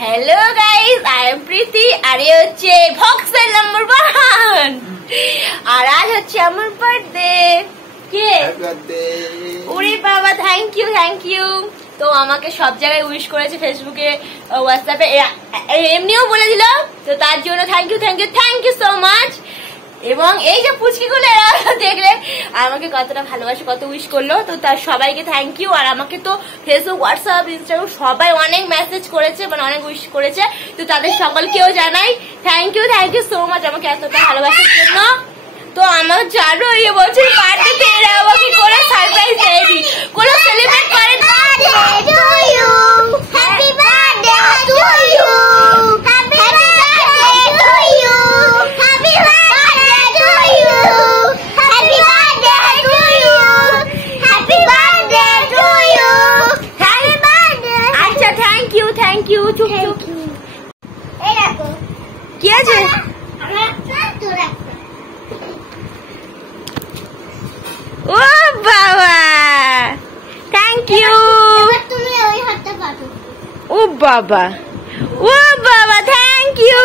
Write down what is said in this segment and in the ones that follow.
Hello guys, I am প্রীতি আর এই হচ্ছে ভক্সেল number 1 আর আজ হচ্ছে আমার বার্থডে। কে ওরে বাবা, থ্যাংক ইউ। তো আমাকে সব জায়গায় উইশ করেছে, ফেসবুকে, হোয়াটসঅ্যাপে, এমনিও বলে দিল। তো তার জন্য থ্যাংক ইউ সো মাচ। এবং এই যে পুচকিগুলো দেখলে আমাকে কতটা ভালোবাসে, কত উইশ করলো, তো তার সবাইকে থ্যাংক ইউ। আর আমাকে তো ফেসবুক, হোয়াটসঅ্যাপ, ইনস্টাগ্রাম সবাই অনেক মেসেজ করেছে, মানে অনেক উইশ করেছে। তো তাদের সকলকেও জানাই থ্যাংক ইউ সো মাচ আমাকে এতটা ভালোবাসার জন্য। তো আমার জানো এই বছর বার্থডেতে এরা আমাকে কোনো সারপ্রাইজ দেয়নি, কোনো সেলিব্রেট করে না। কি আছে? ও বাবা, থ্যাংক ইউ। ও বাবা, থ্যাংক ইউ।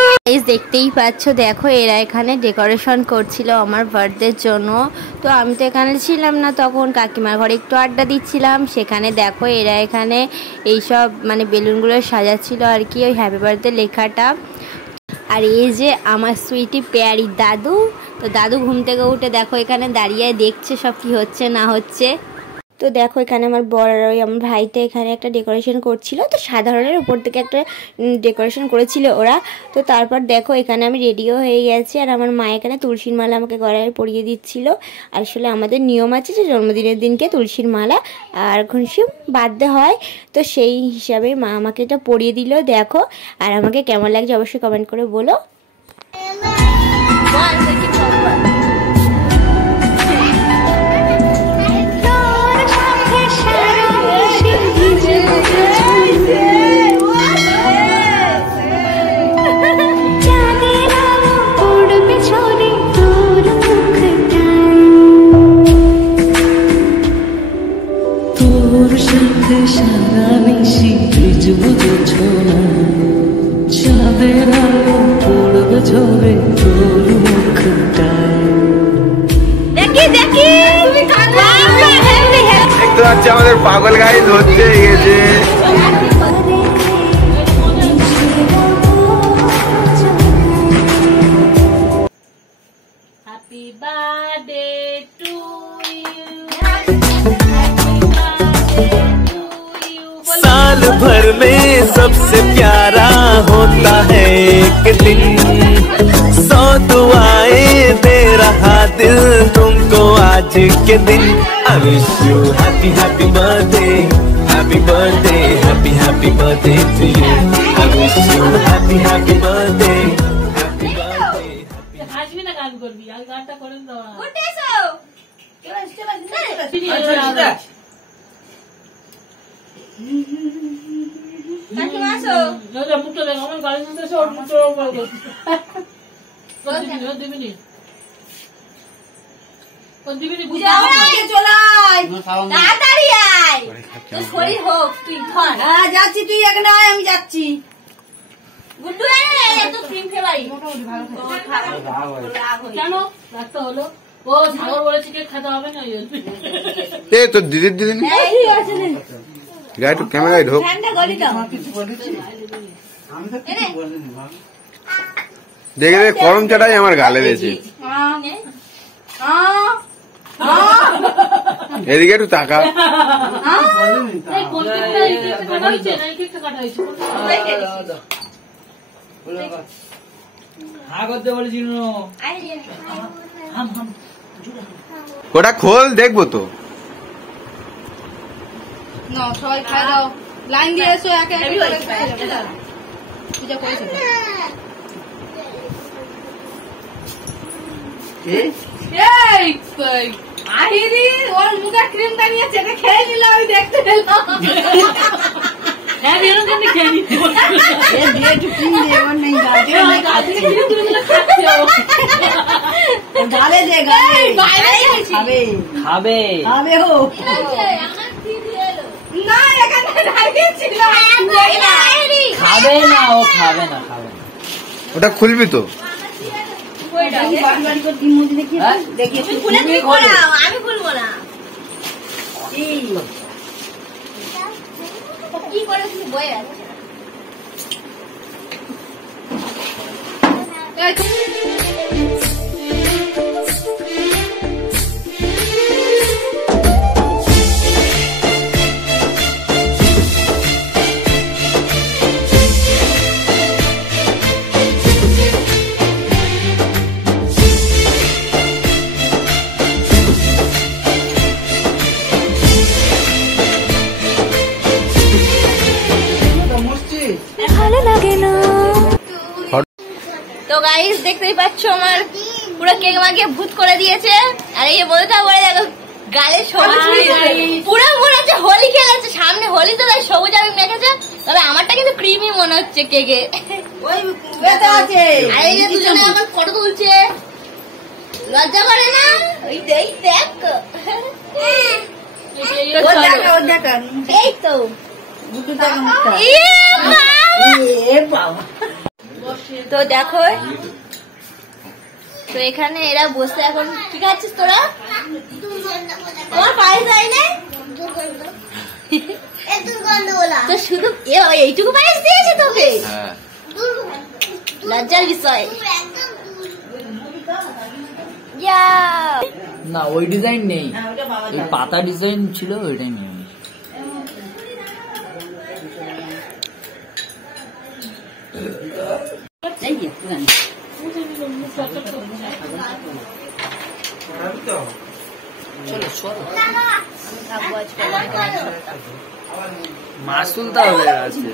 দেখতেই পাচ্ছ, দেখো এরা এখানে ডেকোরেশন করছিল আমার বার্থডের জন্য। তো আমি তো এখানে ছিলাম না, তখন কাকিমার ঘরে একটু আড্ডা দিচ্ছিলাম। সেখানে দেখো এরা এখানে এইসব মানে বেলুনগুলো সাজাচ্ছিল আর কি, ওই হ্যাপি বার্থডে লেখাটা। আর এই যে আমার সুইটি পেয়ারি দাদু, তো দাদু ঘুম থেকে উঠে দেখো এখানে দাঁড়িয়ে দেখছে সব কি হচ্ছে না হচ্ছে। তো দেখো এখানে আমার বড় ওই আমার ভাইটা এখানে একটা ডেকোরেশন করছিল, তো সাধারণের উপর থেকে একটা ডেকোরেশন করেছিল ওরা। তো তারপর দেখো এখানে আমি রেডিও হয়ে গেছি, আর আমার মা এখানে তুলসীর মালা আমাকে গলায় পরিয়ে দিচ্ছিল। আসলে আমাদের নিয়ম আছে যে জন্মদিনের দিনকে তুলসীর মালা আর খুশি বাঁধতে হয়, তো সেই হিসাবে মা আমাকে এটা পরিয়ে দিল। দেখো, আর আমাকে কেমন লাগছে অবশ্যই কমেন্ট করে বলো। আমাদের পাগল গাড়ি ধরতে গেছে। হ্যাপি বার্থডে টু ইউ, साल भर में सबसे प्यारा होता है एक दिन, 100 दुआएं दे रहा दिल तुमको आज के दिन। I wish you happy birthday, happy birthday, happy birthday to you. I wish you happy birthday, happy birthday. হাসবি না, গান করবি, আর গানটা করে দাও। উঠেছো কাকিমা আসো। মুখটা দেখ, আমার গাড়ি শুনতেছে, ওর মুখটা দিবিনি তাড়াতাড়ি আয়, তোর শরীর হোক, তুই ধর। যাচ্ছি, তুই এখানে আয়, আমি যাচ্ছি। গুড্ডু তো ক্রিম ফেভারি কেন রাখতে হলো? ও ঝাগর বলেছে কেক খেতে হবে না। এই তো দিদির গাড়ি একটু ক্যামেরায় ঢোক। দেখে দেখে করম চাটাই আমার গালে দিয়েছে। এদিকে একটু তাকা। ওটা খোল, দেখবো তো। সবাই খাই দাও, লাইন দিয়ে এসো, একে পূজা করেছো। আহিরি ওর মুখে ক্রিম দাঁড়িয়েছে, এটা খেয়ে নিলাম, আমি দেখতে পেলাম। খাবে না এখানে দাঁড়িয়েছিল। খাবে না, ও খাবে না। ওটা খুলবি তো? আমি খুলবো না। কি করে বই আছে? তো গাইস দেখতেই পাচ্ছ আমার পুরো কেক মাখিয়ে ভূত করে দিয়েছে। আর এই বলটা বলে দেখো গালে সবুজ পুরো মনে হচ্ছে হোলি খেলেছে। সামনে হোলি তো তাই সবুজ আমি মেখেছে। তবে আমারটা কিন্তু ক্রিমি মনে হচ্ছে কেকে। আর এই যে দুজনে আমার ফটো তুলছে, লজ্জা করে না? ওই দেখ এই তো তো দেখো। তো এখানে এরা বসে এখন কি খাচ্ছিস তোরা? তোমার পায়ে যায় না তো শুধু এইটুকু পায়েস দিয়েছে তোকে? লজ্জার বিষয়। না ওই ডিজাইন নেই, এই পাতা ডিজাইন ছিল ওইটাই নেই। মাসুলটা হয়ে আছে।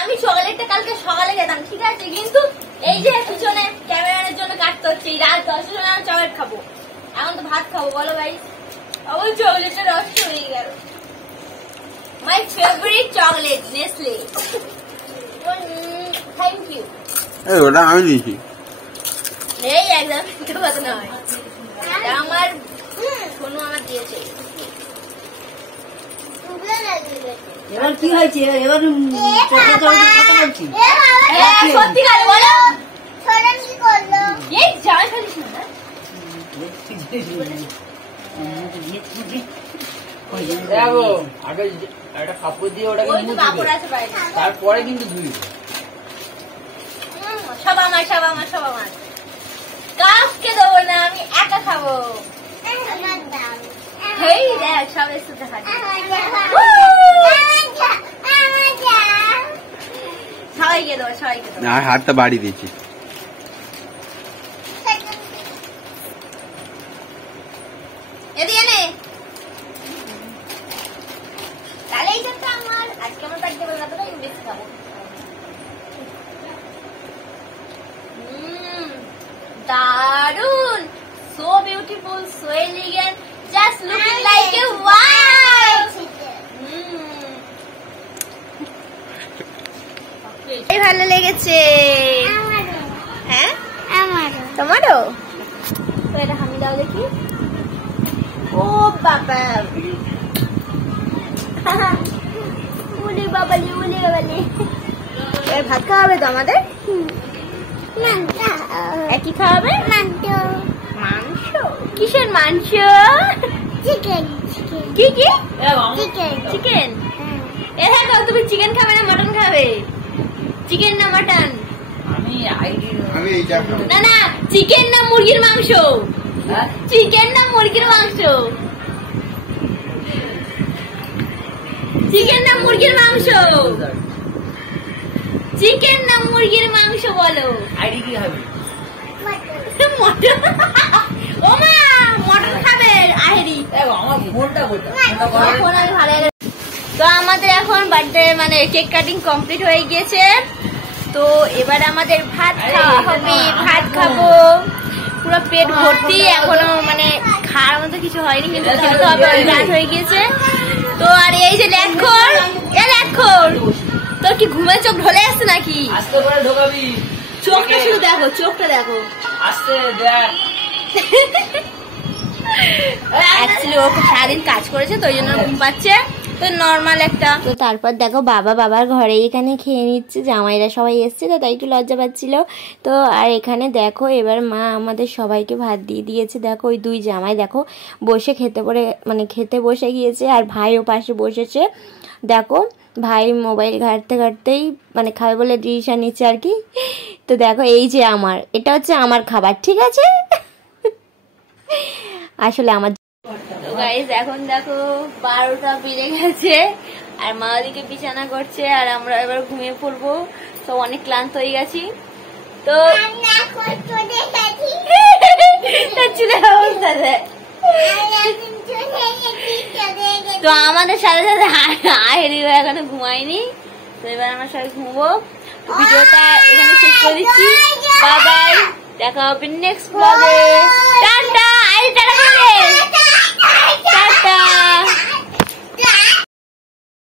আমি চকলেটটা কালকে সকালে খেতাম, ঠিক আছে, কিন্তু এই যে পিছনে ক্যামেরার জন্য কাটতে হচ্ছে। রাত 10টার সময় আমি চকলেট খাবো, এখন তো ভাত খাবো। বলো ভাই, আমার চকলেটটা নষ্ট হয়ে গেল। My favourite chocolate Nestle. Thank you. ওটা আমি দিয়েছি। এই একদম তো কথা নয়, আমার সোনু আমার দিয়েছে। এবার কি হয়েছে? এবার সত্যিকারে বলো কি করলো? এই জাল ফেলিস না। দেখো আগে একটা কাপড় দিয়ে ওটাকে তারপরে কিন্তু ধুই। সব আমার কাউকে দেবো না, আমি একা খাবো। এই দেখ সবাই শুধু সবাইকে দেবো। আর হাতটা বাড়ি দিয়েছি। এদিকে নে। তাহলে এই সবটা আমার আজকে আমার বাড়িতে বলে না, আমি বেশি খাবো। দারুন, so beautiful, so elegant, just looking like a wife. এই ভালো লেগেছে? হ্যাঁ তোমারও? তো এটা আমি দাও দেখি। ও বাবা, উলি বাবালি। ভাত খাওয়াবে তো আমাদের? একই খাওয়াবে? মাংস? কিসের মাংস? চিকেন। দেখো তুমি চিকেন খাবে না মটন খাবে? চিকেন না মটন? না চিকেন না মুরগির মাংস? চিকেন না মুরগির মাংস? চিকেন না মুরগির মাংস? চিকেন না মুরগির মাংস বলো? আইডি কি হবে? মটন। ও মা মটন খাবে আইডি? আমার ফোনটা তো আমাদের এখন বার্থডে মানে কেক কাটিং কমপ্লিট হয়ে গিয়েছে। তো এবার আমাদের ভাত খাওয়া হবে, ভাত খাবো পুরো পেট ভর্তি। এখনো মানে খাওয়ার মতো কিছু হয়নি, কিন্তু খেতে হবে, রাত হয়ে গিয়েছে। তো আর এই যে লেখর তোর কি ঘুমের চোখ ঢলে আসছে নাকি? আস্তে করে ঢোকাবি, চোখটা শুধু দেখো, চোখটা দেখো। আস্তে দেখ। অ্যাকচুয়ালি ও সারাদিন কাজ করেছে তো ওই জন্য ঘুম পাচ্ছে, তো নর্মাল একটা। তো তারপর দেখো বাবার ঘরে এখানে খেয়ে নিচ্ছে, জামাইরা সবাই এসছে তো তাই একটু লজ্জা পাচ্ছিল। তো আর এখানে দেখো এবার মা আমাদের সবাইকে ভাত দিয়ে দিয়েছে। দেখো ওই দুই জামাই দেখো বসে খেতে বসে গিয়েছে, আর ভাইও পাশে বসেছে। দেখো ভাই মোবাইল ঘাঁটতে ঘাঁটতেই খাবে বলে ডিসিশন নিচ্ছে আর কি। তো দেখো এই যে এটা হচ্ছে আমার খাবার, ঠিক আছে? আসলে আমার গাইস এখন দেখো 12টা বেজে গেছে, আর মা ওদিকে বিছানা করছে, আর আমরা এবার ঘুমিয়ে পড়বো। তো অনেক ক্লান্ত হয়ে গেছি। তো তো আমাদের সাথে সাথে আহেরিও এখনো ঘুমায়নি। তো এবার আমরা সবাই ঘুমবো। ভিডিওটা এখানে শেষ করে দিচ্ছি। বাই বাই, দেখা হবে নেক্সট ব্লগে। টাটা। টাটা।